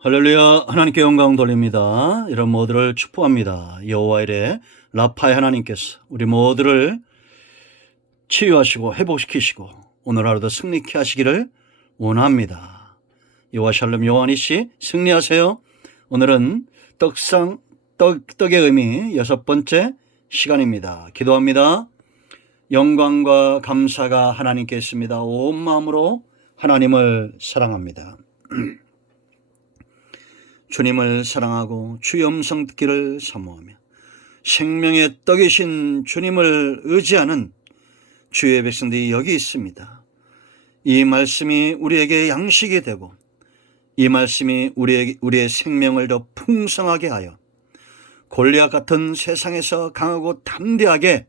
할렐루야. 하나님께 영광 돌립니다. 이런 모두를 축복합니다. 여호와 이레 라파의 하나님께서 우리 모두를 치유하시고 회복시키시고 오늘 하루도 승리케 하시기를 원합니다. 여호와 샬롬 요한이씨 승리하세요. 오늘은 떡의 의미 6번째 시간입니다. 기도합니다. 영광과 감사가 하나님께 있습니다. 온 마음으로 하나님을 사랑합니다. 주님을 사랑하고 주의 음성 듣기를 사모하며 생명의 떡이신 주님을 의지하는 주의 백성들이 여기 있습니다. 이 말씀이 우리에게 양식이 되고 이 말씀이 우리의 생명을 더 풍성하게 하여 골리앗 같은 세상에서 강하고 담대하게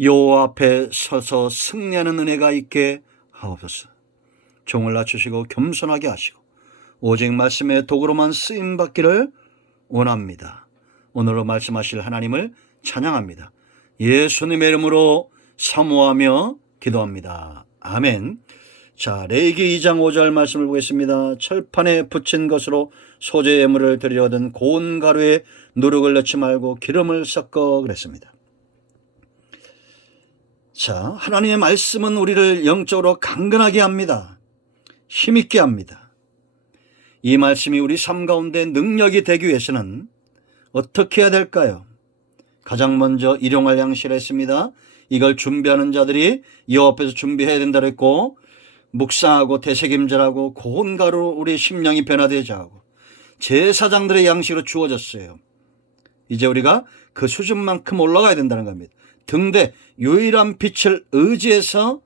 여호와 앞에 서서 승리하는 은혜가 있게 하옵소서. 종을 낮추시고 겸손하게 하시고 오직 말씀의 도구로만 쓰임받기를 원합니다. 오늘로 말씀하실 하나님을 찬양합니다. 예수님의 이름으로 사모하며 기도합니다. 아멘. 자, 레위기 2장 5절 말씀을 보겠습니다. 철판에 붙인 것으로 소재 예물을 드리려던 고운 가루에 누룩을 넣지 말고 기름을 섞어 그랬습니다. 자, 하나님의 말씀은 우리를 영적으로 강건하게 합니다. 힘있게 합니다. 이 말씀이 우리 삶 가운데 능력이 되기 위해서는 어떻게 해야 될까요? 가장 먼저 일용할 양식을 했습니다. 이걸 준비하는 자들이 여호와 앞에서 준비해야 된다고 했고, 묵상하고 되새김질하고 고운 가루로 우리 심령이 변화되게 하고 제사장들의 양식으로 주어졌어요. 이제 우리가 그 수준만큼 올라가야 된다는 겁니다. 등대 유일한 빛을 의지해서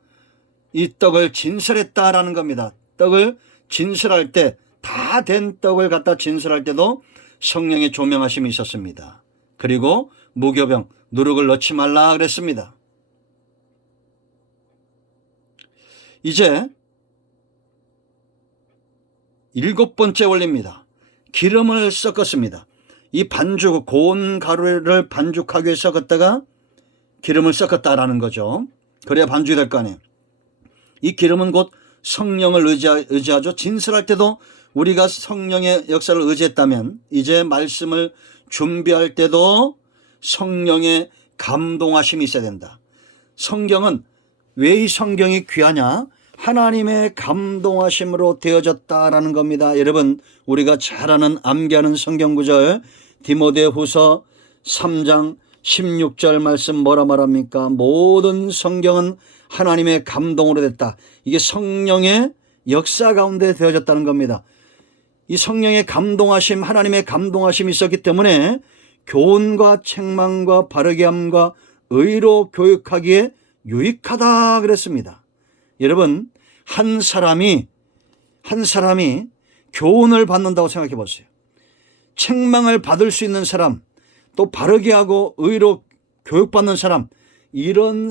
이 떡을 진설했다라는 겁니다. 떡을 진설할 때 다 된 떡을 갖다 진설할 때도 성령의 조명하심이 있었습니다. 그리고 무교병 누룩을 넣지 말라 그랬습니다. 이제 7번째 원리입니다. 기름을 섞었습니다. 이 반죽 고운 가루를 반죽하기 위해서 섞었다가 기름을 섞었다라는 거죠. 그래야 반죽이 될 거 아니에요. 이 기름은 곧 성령을 의지하죠. 진설할 때도 우리가 성령의 역사를 의지했다면 이제 말씀을 준비할 때도 성령의 감동하심이 있어야 된다. 성경은 왜 이 성경이 귀하냐? 하나님의 감동하심으로 되어졌다라는 겁니다. 여러분, 우리가 잘 아는 암기하는 성경 구절 디모데후서 3장 16절 말씀 뭐라 말합니까? 모든 성경은 하나님의 감동으로 됐다. 이게 성령의 역사 가운데 되어졌다는 겁니다. 이 성령의 감동하심, 하나님의 감동하심이 있었기 때문에 교훈과 책망과 바르게 함과 의로 교육하기에 유익하다 그랬습니다. 여러분, 한 사람이 교훈을 받는다고 생각해 보세요. 책망을 받을 수 있는 사람, 또 바르게 하고 의로 교육받는 사람, 이런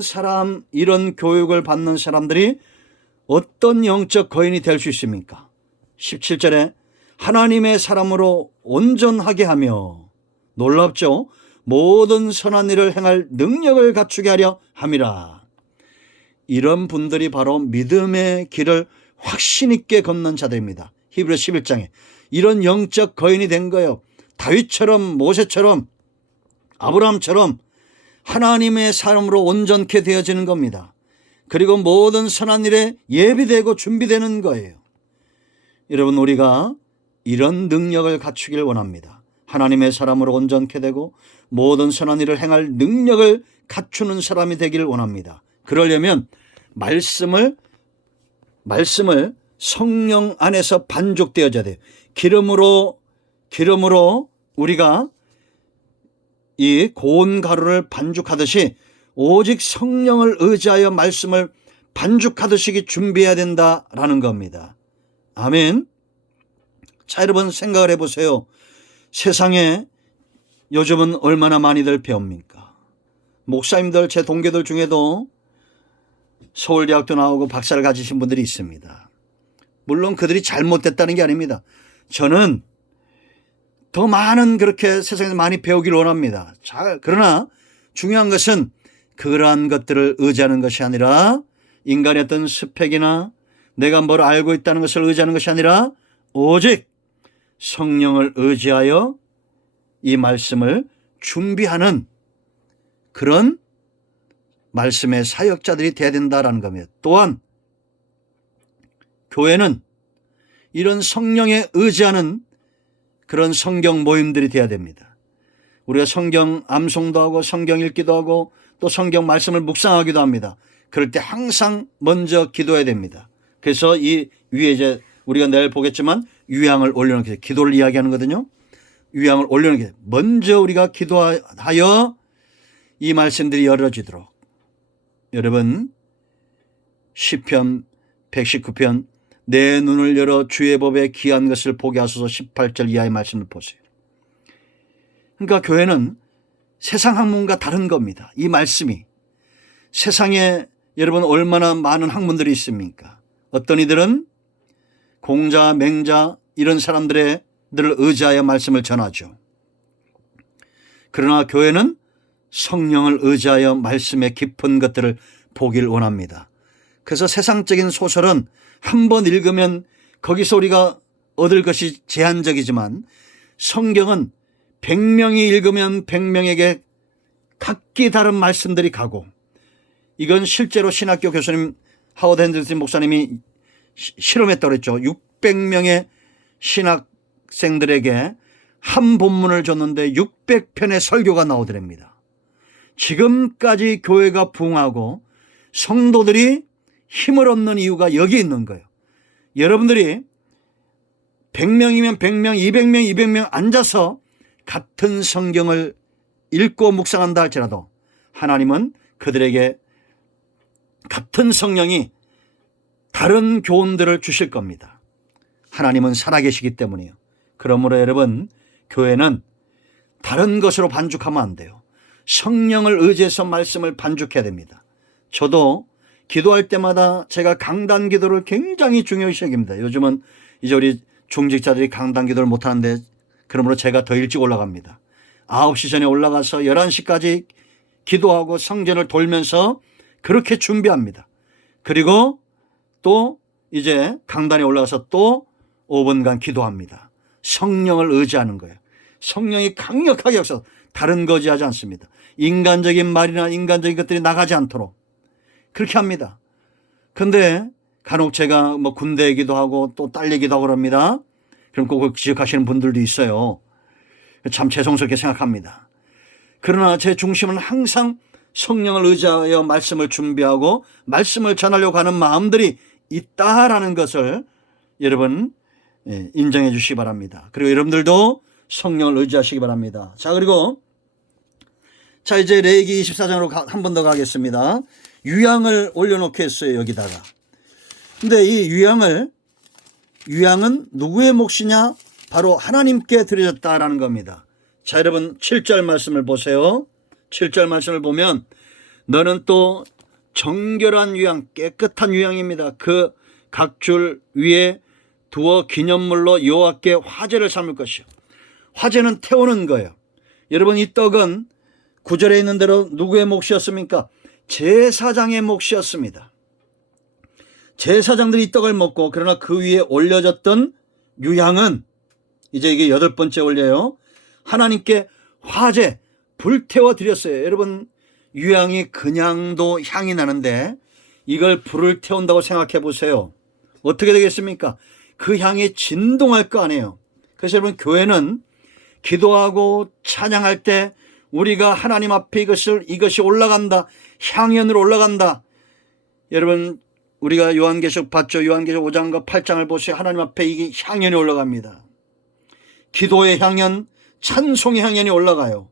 교육을 받는 사람들이 어떤 영적 거인이 될 수 있습니까? 17절에 하나님의 사람으로 온전하게 하며, 놀랍죠? 모든 선한 일을 행할 능력을 갖추게 하려 함이라. 이런 분들이 바로 믿음의 길을 확신 있게 걷는 자들입니다. 히브리서 11장에 이런 영적 거인이 된 거예요. 다윗처럼, 모세처럼, 아브라함처럼 하나님의 사람으로 온전케 되어지는 겁니다. 그리고 모든 선한 일에 예비되고 준비되는 거예요. 여러분, 우리가 이런 능력을 갖추길 원합니다. 하나님의 사람으로 온전케 되고 모든 선한 일을 행할 능력을 갖추는 사람이 되기를 원합니다. 그러려면 말씀을 성령 안에서 반죽되어져야 돼요. 기름으로 우리가 이 고운 가루를 반죽하듯이 오직 성령을 의지하여 말씀을 반죽하듯이 준비해야 된다라는 겁니다. 아멘. 자, 여러분 생각을 해보세요. 세상에 요즘은 얼마나 많이들 배웁니까? 목사님들, 제 동기들 중에도 서울대학도 나오고 박사를 가지신 분들이 있습니다. 물론 그들이 잘못됐다는 게 아닙니다. 저는 더 많은 그렇게 세상에서 많이 배우기를 원합니다. 그러나 중요한 것은 그러한 것들을 의지하는 것이 아니라 인간의 어떤 스펙이나 내가 뭘 알고 있다는 것을 의지하는 것이 아니라 오직 성령을 의지하여 이 말씀을 준비하는 그런 말씀의 사역자들이 되어야 된다라는 겁니다. 또한 교회는 이런 성령에 의지하는 그런 성경 모임들이 되어야 됩니다. 우리가 성경 암송도 하고 성경 읽기도 하고 또 성경 말씀을 묵상하기도 합니다. 그럴 때 항상 먼저 기도해야 됩니다. 그래서 이 위에 이제 우리가 내일 보겠지만 유향을 올려놓게 기도를 이야기하는 거거든요. 유향을 올려놓게 먼저 우리가 기도하여 이 말씀들이 열어지도록. 여러분 시편 119편 내 눈을 열어 주의 법에 귀한 것을 보게 하소서 18절 이하의 말씀을 보세요. 그러니까 교회는 세상 학문과 다른 겁니다. 이 말씀이 세상에 여러분 얼마나 많은 학문들이 있습니까? 어떤 이들은 공자, 맹자 이런 사람들을 의지하여 말씀을 전하죠. 그러나 교회는 성령을 의지하여 말씀의 깊은 것들을 보길 원합니다. 그래서 세상적인 소설은 한 번 읽으면 거기서 우리가 얻을 것이 제한적이지만 성경은 100명이 읽으면 100명에게 각기 다른 말씀들이 가고 이건 실제로 신학교 교수님 하워드 핸들슨 목사님이 실험했다고 그랬죠. 600명의 신학생들에게 한 본문을 줬는데 600편의 설교가 나오더랍니다. 지금까지 교회가 부흥하고 성도들이 힘을 얻는 이유가 여기 있는 거예요. 여러분들이 100명이면 100명, 200명, 200명 앉아서 같은 성경을 읽고 묵상한다 할지라도 하나님은 그들에게 같은 성령이 다른 교훈들을 주실 겁니다. 하나님은 살아계시기 때문이에요. 그러므로 여러분 교회는 다른 것으로 반죽하면 안 돼요. 성령을 의지해서 말씀을 반죽해야 됩니다. 저도 기도할 때마다 제가 강단 기도를 굉장히 중요시 여깁니다. 요즘은 이제 우리 중직자들이 강단 기도를 못하는데 그러므로 제가 더 일찍 올라갑니다. 9시 전에 올라가서 11시까지 기도하고 성전을 돌면서 그렇게 준비합니다. 그리고 또 이제 강단에 올라가서 또 5분간 기도합니다. 성령을 의지하는 거예요. 성령이 강력하게 역사 다른 거지 하지 않습니다. 인간적인 말이나 인간적인 것들이 나가지 않도록 그렇게 합니다. 그런데 간혹 제가 뭐 군대 얘기도 하고 또 딸 얘기도 하고 그럽니다. 그럼 꼭 지적하시는 분들도 있어요. 참 죄송스럽게 생각합니다. 그러나 제 중심은 항상 성령을 의지하여 말씀을 준비하고 말씀을 전하려고 하는 마음들이 있다라는 것을 여러분 인정해 주시기 바랍니다. 그리고 여러분들도 성령을 의지하시기 바랍니다. 자, 그리고 자 이제 레위기 24장으로 한 번 더 가겠습니다. 유향을 올려놓게 했어요. 여기다가. 근데 이 유향은 누구의 몫이냐? 바로 하나님께 드려졌다라는 겁니다. 자, 여러분 7절 말씀을 보세요. 7절 말씀을 보면 너는 또 정결한 유향, 깨끗한 유향입니다. 그 각 줄 위에 두어 기념물로 여호와께 화제를 삼을 것이요. 화제는 태우는 거예요. 여러분 이 떡은 9절에 있는 대로 누구의 몫이었습니까? 제사장의 몫이었습니다. 제사장들이 이 떡을 먹고 그러나 그 위에 올려졌던 유향은 이제 이게 8번째 올려요. 하나님께 화제, 불태워 드렸어요. 여러분 유향이 그냥도 향이 나는데 이걸 불을 태운다고 생각해 보세요. 어떻게 되겠습니까? 그 향이 진동할 거 아니에요. 그래서 여러분 교회는 기도하고 찬양할 때 우리가 하나님 앞에 이것이 올라간다. 향연으로 올라간다. 여러분 우리가 요한계시록 봤죠. 요한계시록 5장과 8장을 보세요. 하나님 앞에 이게 향연이 올라갑니다. 기도의 향연, 찬송의 향연이 올라가요.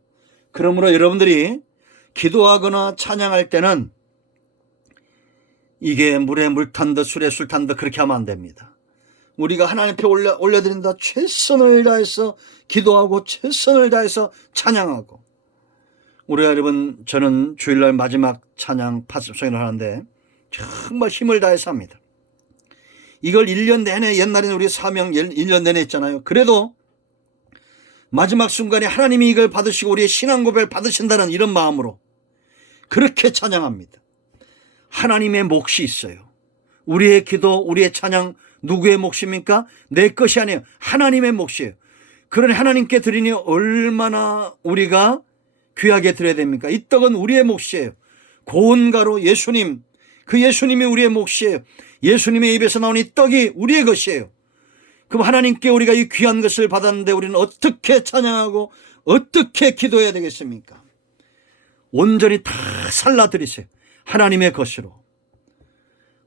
그러므로 여러분들이 기도하거나 찬양할 때는 이게 물에 물 탄 듯 술에 술 탄 듯 그렇게 하면 안 됩니다. 우리가 하나님 앞에 올려드린다. 최선을 다해서 기도하고 최선을 다해서 찬양하고. 우리가 여러분 저는 주일날 마지막 찬양 파습송을 하는데 정말 힘을 다해서 합니다. 이걸 1년 내내 옛날에는 우리 사명 1년 내내 했잖아요. 그래도 마지막 순간에 하나님이 이걸 받으시고 우리의 신앙 고백을 받으신다는 이런 마음으로 그렇게 찬양합니다. 하나님의 몫이 있어요. 우리의 기도, 우리의 찬양 누구의 몫입니까? 내 것이 아니에요. 하나님의 몫이에요. 그러니 하나님께 드리니 얼마나 우리가 귀하게 드려야 됩니까? 이 떡은 우리의 몫이에요. 고운 가루 예수님, 그 예수님이 우리의 몫이에요. 예수님의 입에서 나온 이 떡이 우리의 것이에요. 그럼 하나님께 우리가 이 귀한 것을 받았는데 우리는 어떻게 찬양하고 어떻게 기도해야 되겠습니까? 온전히 다 살라드리세요. 하나님의 것으로.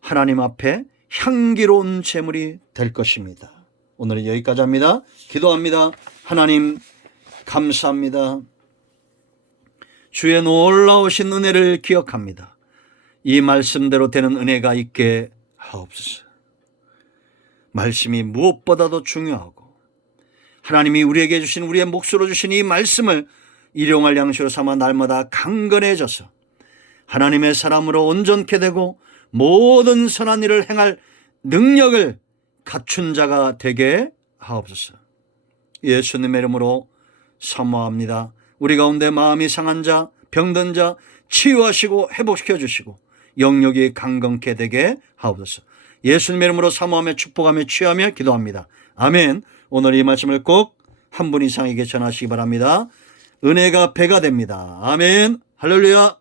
하나님 앞에 향기로운 제물이 될 것입니다. 오늘은 여기까지 합니다. 기도합니다. 하나님 감사합니다. 주의 놀라우신 은혜를 기억합니다. 이 말씀대로 되는 은혜가 있게 하옵소서. 말씀이 무엇보다도 중요하고 하나님이 우리에게 주신 우리의 몫으로 주신 이 말씀을 일용할 양식으로 삼아 날마다 강건해져서 하나님의 사람으로 온전케 되고 모든 선한 일을 행할 능력을 갖춘 자가 되게 하옵소서. 예수님의 이름으로 사모합니다. 우리 가운데 마음이 상한 자, 병든 자 치유하시고 회복시켜 주시고 영역이 강건케 되게 하옵소서. 예수님의 이름으로 사모하며 축복하며 취하며 기도합니다. 아멘. 오늘 이 말씀을 꼭 한 분 이상에게 전하시기 바랍니다. 은혜가 배가 됩니다. 아멘. 할렐루야.